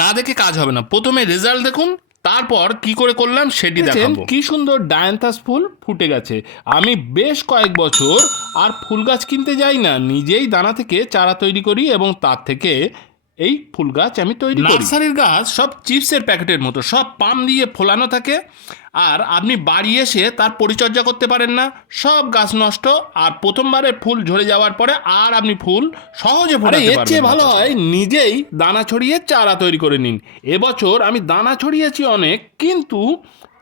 না দেখে কাজ হবে না। প্রথমে রেজাল্ট দেখুন তারপর কি করে করলাম সেটি দেখাবো। কি সুন্দর ডায়ান্থাস ফুল ফুটে গেছে। আমি বেশ কয়েক বছর আর ফুল গাছ কিনতে যাই না। নিজেই দানা থেকে চারা তৈরি করি এবং তার থেকে এই ফুল গাছ আমি তৈরি করি। নার্সারির গাছ সব চিপসের প্যাকেটের মতো সব পাম দিয়ে ফোলানো থাকে। আর আপনি বাড়ি এসে তার পরিচর্যা করতে পারেন না। সব গাছ নষ্ট আর প্রথমবারে ফুল ঝরে যাওয়ার পরে আর আপনি ফুল সহজে ফোটাতে এর চেয়ে ভালো হয় নিজেই দানা ছড়িয়ে চারা তৈরি করে নিন। এবছর আমি দানা ছড়িয়েছি অনেক কিন্তু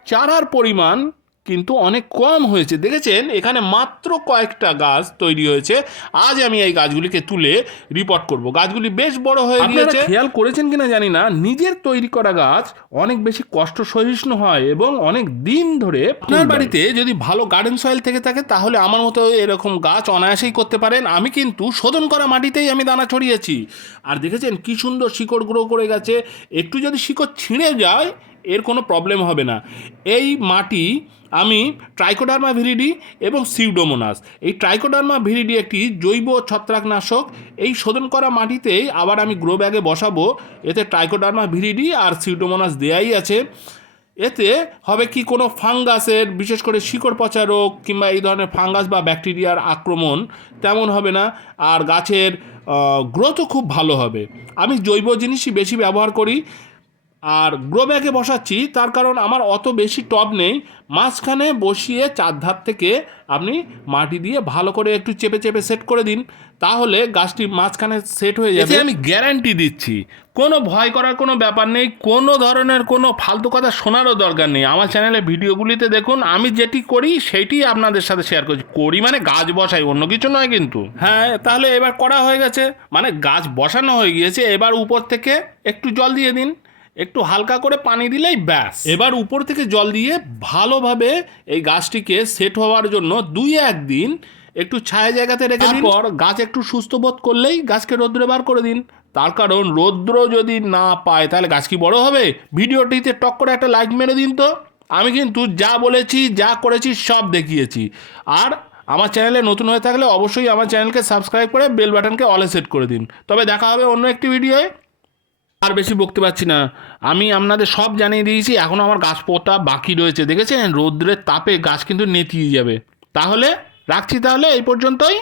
চারার পরিমাণ কিন্তু অনেক কম হয়েছে। দেখেছেন? এখানে মাত্র কয়েকটা গাছ তৈরি হয়েছে। আজ আমি এই গাছগুলিকে তুলে রিপোর্ট করব। গাছগুলি বেশ বড় হয়ে গিয়েছে। খেয়াল করেছেন কিনা জানি না। নিজের তৈরি করা গাছ অনেক বেশি কষ্ট সহিষ্ণু হয় এবং অনেক দিন ধরে আপনার বাড়িতে যদি ভালো গার্ডেন সয়েল থেকে থাকে তাহলে আমার মতো এরকম গাছ অনায়াসেই করতে পারেন। আমি কিন্তু শোধন করা মাটিতেই আমি দানা ছড়িয়েছি। আর দেখেছেন? কি সুন্দর শিকড় গ্রো করে গেছে। একটু যদি শিকড় ছিঁড়ে যায় এর কোনো প্রবলেম হবে না। এই মাটি আমি ট্রাইকোডার্মা ভিরিডি এবং সিউডোমোনাস এই ট্রাইকোডার্মা ভিরিডি একটি জৈব ছত্রাকনাশক। এই শোধন করা মাটিতেই আবার আমি গ্রো ব্যাগে বসাবো। এতে ট্রাইকোডার্মা ভিরিডি আর সিউডোমোনাস দেয়াই আছে। এতে হবে কি কোনো ফাঙ্গাসের, বিশেষ করে শিকড় পচা রোগ কিংবা এই ধরনের ফাঙ্গাস বা ব্যাকটেরিয়ার আক্রমণ তেমন হবে না। আর গাছের গ্রোথও খুব ভালো হবে। আমি জৈব জিনিসই বেশি ব্যবহার করি। আর গ্রো ব্যাগে বসাচ্ছি তার কারণ আমার অত বেশি টব নেই। মাঝখানে বসিয়ে চারধার থেকে আপনি মাটি দিয়ে ভালো করে একটু চেপে চেপে সেট করে দিন। তাহলে গাছটি মাঝখানে সেট হয়ে যাবে। আমি গ্যারান্টি দিচ্ছি। কোনো ভয় করার কোনো ব্যাপার নেই। কোনো ধরনের কোনো ফালতু কথা শোনারও দরকার নেই। আমার চ্যানেলে ভিডিওগুলিতে দেখুন আমি যেটি করি সেটি আপনাদের সাথে শেয়ার করছি। করি মানে গাছ বসাই অন্য কিছু নয় কিন্তু। হ্যাঁ তাহলে এবার করা হয়ে গেছে। মানে গাছ বসানো হয়ে গিয়েছে। এবার উপর থেকে একটু জল দিয়ে দিন। একটু হালকা করে পানি দিলেই ব্যাস। এবার উপর থেকে জল দিয়ে ভালোভাবে এই গাছটিকে সেট হওয়ার জন্য দুই একদিন একটু ছায়া জায়গাতে রেখে দিন। পর গাছ একটু সুস্থ বোধ করলেই গাছকে রোদ্রে বার করে দিন। তার কারণ রৌদ্র যদি না পায় তাহলে গাছ কি বড় হবে? ভিডিওটিতে টক করে একটা লাইক মেরে দিন তো। আমি কিন্তু যা বলেছি যা করেছি সব দেখিয়েছি। আর আমার চ্যানেলে নতুন হয়ে থাকলে অবশ্যই আমার চ্যানেলকে সাবস্ক্রাইব করে বেল বাটনকে অলে সেট করে দিন। তবে দেখা হবে অন্য একটি ভিডিওয় আর বেশি বকতে পারছি না। আমি আপনাদের সব জানিয়ে দিয়েছি, এখনও আমার গাছ পোতা বাকি রয়েছে, দেখেছেন? রৌদ্রের তাপে গাছ কিন্তু নেতিয়ে যাবে। তাহলে, রাখছি তাহলে, এই পর্যন্তই।